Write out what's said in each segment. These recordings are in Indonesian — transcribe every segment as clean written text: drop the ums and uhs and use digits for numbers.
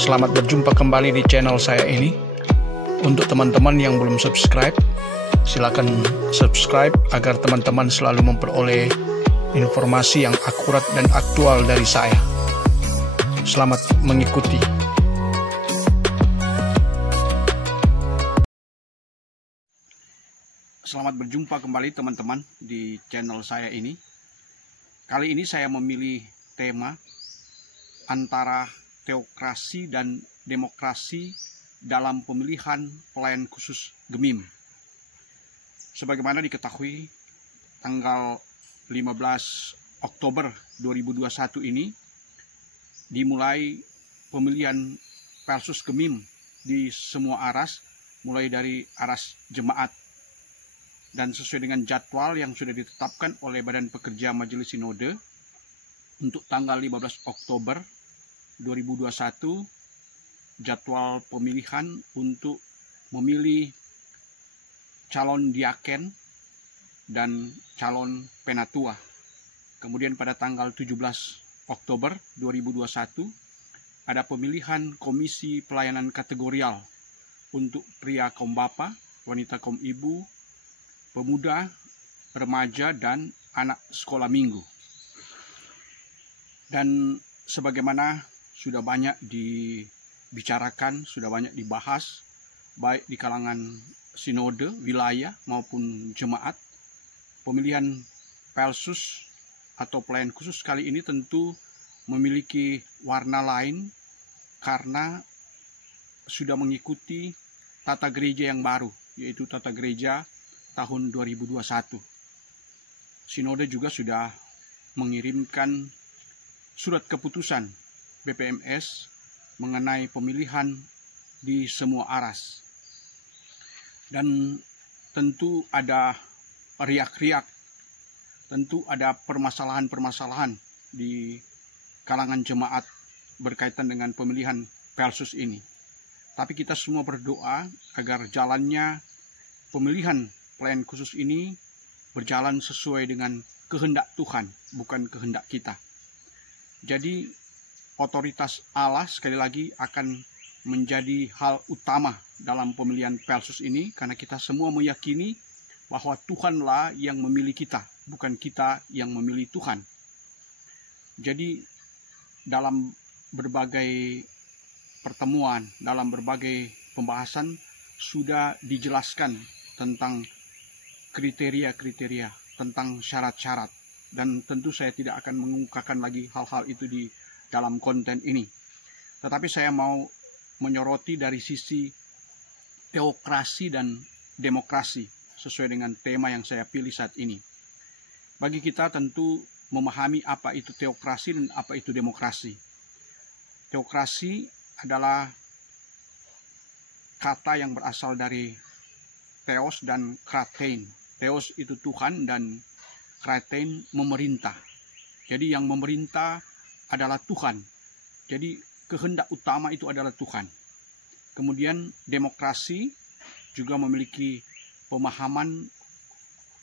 Selamat berjumpa kembali di channel saya ini. Untuk teman-teman yang belum subscribe, silakan subscribe agar teman-teman selalu memperoleh informasi yang akurat dan aktual dari saya. Selamat mengikuti. Selamat berjumpa kembali teman-teman di channel saya ini. Kali ini saya memilih tema antara teokrasi dan demokrasi dalam pemilihan pelayan khusus Gemim. Sebagaimana diketahui, tanggal 15 Oktober 2021 ini dimulai pemilihan Pelsus Gemim di semua aras, mulai dari aras jemaat. Dan sesuai dengan jadwal yang sudah ditetapkan oleh Badan Pekerja Majelis Sinode untuk tanggal 15 Oktober 2021, jadwal pemilihan untuk memilih calon diaken dan calon penatua. Kemudian pada tanggal 17 Oktober 2021 ada pemilihan komisi pelayanan kategorial untuk pria kaum bapa, wanita kaum ibu, pemuda, remaja, dan anak sekolah minggu. Dan sebagaimana sudah banyak dibicarakan, sudah banyak dibahas, baik di kalangan sinode, wilayah, maupun jemaat, pemilihan Pelsus atau pelayan khusus kali ini tentu memiliki warna lain karena sudah mengikuti tata gereja yang baru, yaitu tata gereja tahun 2021. Sinode juga sudah mengirimkan surat keputusan BPMS mengenai pemilihan di semua aras. Dan tentu ada riak-riak, tentu ada permasalahan-permasalahan di kalangan jemaat berkaitan dengan pemilihan Pelsus ini. Tapi kita semua berdoa agar jalannya pemilihan pelayan khusus ini berjalan sesuai dengan kehendak Tuhan, bukan kehendak kita. Jadi otoritas Allah sekali lagi akan menjadi hal utama dalam pemilihan Pelsus ini, karena kita semua meyakini bahwa Tuhanlah yang memilih kita, bukan kita yang memilih Tuhan. Jadi dalam berbagai pertemuan, dalam berbagai pembahasan sudah dijelaskan tentang kriteria-kriteria, tentang syarat-syarat. Dan tentu saya tidak akan mengungkapkan lagi hal-hal itu di dalam konten ini. Tetapi saya mau menyoroti dari sisi teokrasi dan demokrasi sesuai dengan tema yang saya pilih saat ini. Bagi kita tentu memahami apa itu teokrasi dan apa itu demokrasi. Teokrasi adalah kata yang berasal dari theos dan kratein. Theos itu Tuhan dan kratein memerintah. Jadi yang memerintah adalah Tuhan. Jadi kehendak utama itu adalah Tuhan. Kemudian demokrasi juga memiliki pemahaman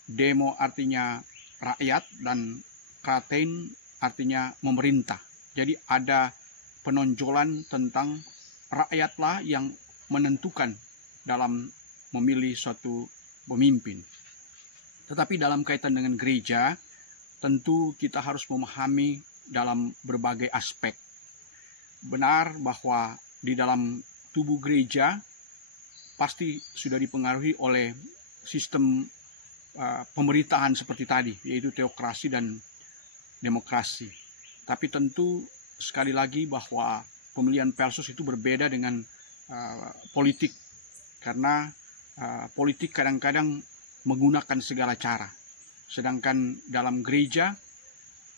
demo artinya rakyat dan kratein artinya memerintah. Jadi ada penonjolan tentang rakyatlah yang menentukan dalam memilih suatu pemimpin. Tetapi dalam kaitan dengan gereja, tentu kita harus memahami dalam berbagai aspek. Benar bahwa di dalam tubuh gereja pasti sudah dipengaruhi oleh sistem pemerintahan seperti tadi, yaitu teokrasi dan demokrasi. Tapi tentu sekali lagi bahwa pemilihan Pelsus itu berbeda dengan politik, karena politik kadang-kadang menggunakan segala cara. Sedangkan dalam gereja,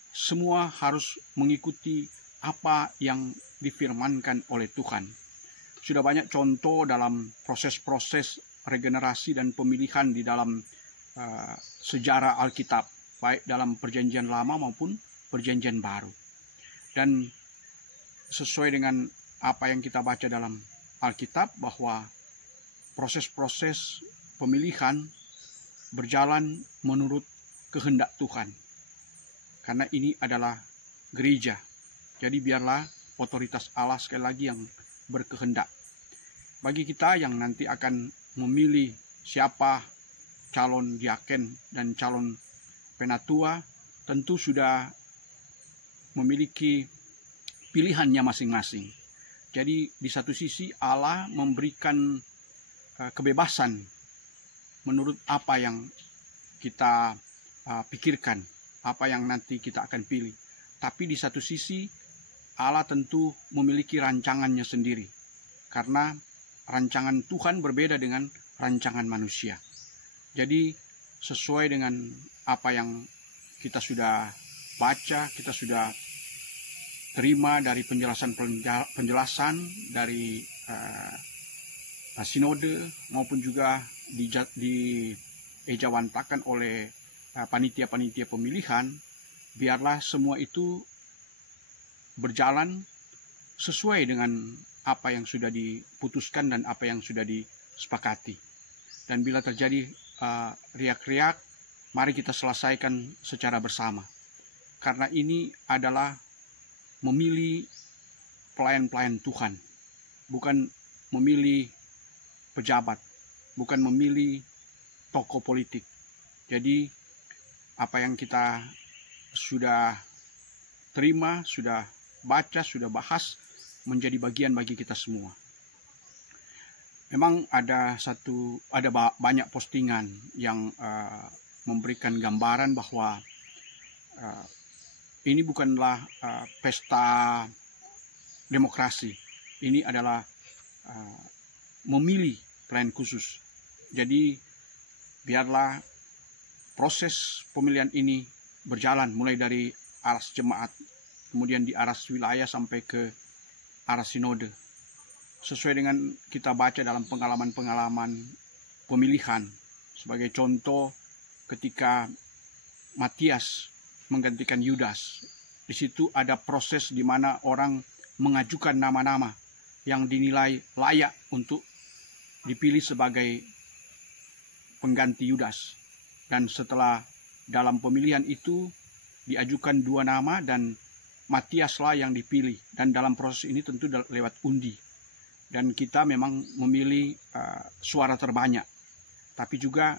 semua harus mengikuti apa yang difirmankan oleh Tuhan. Sudah banyak contoh dalam proses-proses regenerasi dan pemilihan di dalam sejarah Alkitab, baik dalam perjanjian lama maupun perjanjian baru. Dan sesuai dengan apa yang kita baca dalam Alkitab, bahwa proses-proses pemilihan berjalan menurut kehendak Tuhan. Karena ini adalah gereja. Jadi biarlah otoritas Allah sekali lagi yang berkehendak. Bagi kita yang nanti akan memilih siapa calon diaken dan calon penatua, tentu sudah memiliki pilihannya masing-masing. Jadi di satu sisi Allah memberikan kebebasan menurut apa yang kita pikirkan, apa yang nanti kita akan pilih. Tapi di satu sisi Allah tentu memiliki rancangannya sendiri, karena rancangan Tuhan berbeda dengan rancangan manusia. Jadi sesuai dengan apa yang kita sudah baca, kita sudah terima dari penjelasan dari sinode maupun juga diejawantakan oleh panitia-panitia pemilihan, biarlah semua itu berjalan sesuai dengan apa yang sudah diputuskan dan apa yang sudah disepakati. Dan bila terjadi riak-riak, mari kita selesaikan secara bersama. Karena ini adalah memilih pelayan-pelayan Tuhan, bukan memilih pejabat, bukan memilih tokoh politik. Jadi apa yang kita sudah terima, sudah baca, sudah bahas, menjadi bagian bagi kita semua. Memang ada banyak postingan yang memberikan gambaran bahwa ini bukanlah pesta demokrasi. Ini adalah memilih pelayan khusus. Jadi biarlah proses pemilihan ini berjalan mulai dari aras jemaat, kemudian di aras wilayah sampai ke aras sinode. Sesuai dengan kita baca dalam pengalaman-pengalaman pemilihan. Sebagai contoh, ketika Matias menggantikan Yudas, di situ ada proses di mana orang mengajukan nama-nama yang dinilai layak untuk dipilih sebagai pengganti Yudas. Dan setelah dalam pemilihan itu diajukan 2 nama dan Matiaslah yang dipilih. Dan dalam proses ini tentu lewat undi. Dan kita memang memilih suara terbanyak. Tapi juga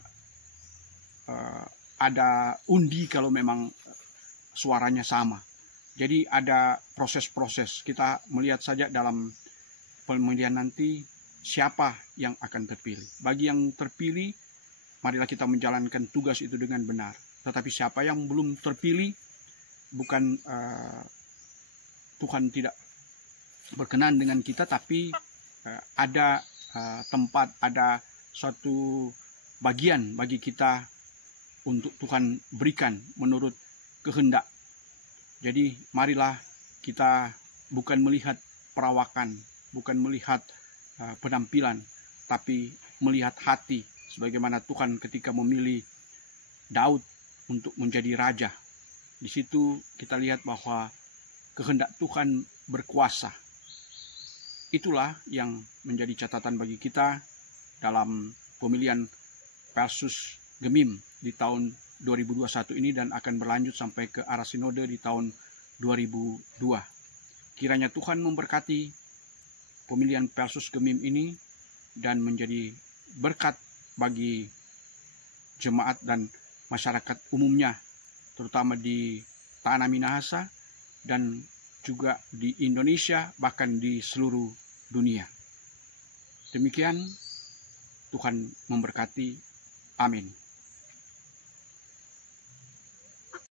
ada undi kalau memang suaranya sama. Jadi ada proses-proses. Kita melihat saja dalam pemilihan nanti siapa yang akan terpilih. Bagi yang terpilih, marilah kita menjalankan tugas itu dengan benar. Tetapi siapa yang belum terpilih, bukan Tuhan tidak berkenan dengan kita, tapi ada tempat, ada suatu bagian bagi kita untuk Tuhan berikan menurut kehendak. Jadi marilah kita bukan melihat perawakan, bukan melihat penampilan, tapi melihat hati. Sebagaimana Tuhan ketika memilih Daud untuk menjadi raja. Di situ kita lihat bahwa kehendak Tuhan berkuasa. Itulah yang menjadi catatan bagi kita dalam pemilihan Persus Gemim di tahun 2021 ini dan akan berlanjut sampai ke arah sinode di tahun 2002. Kiranya Tuhan memberkati pemilihan Persus Gemim ini dan menjadi berkat bagi jemaat dan masyarakat umumnya, terutama di Tanah Minahasa dan juga di Indonesia, bahkan di seluruh dunia. Demikian, Tuhan memberkati. Amin.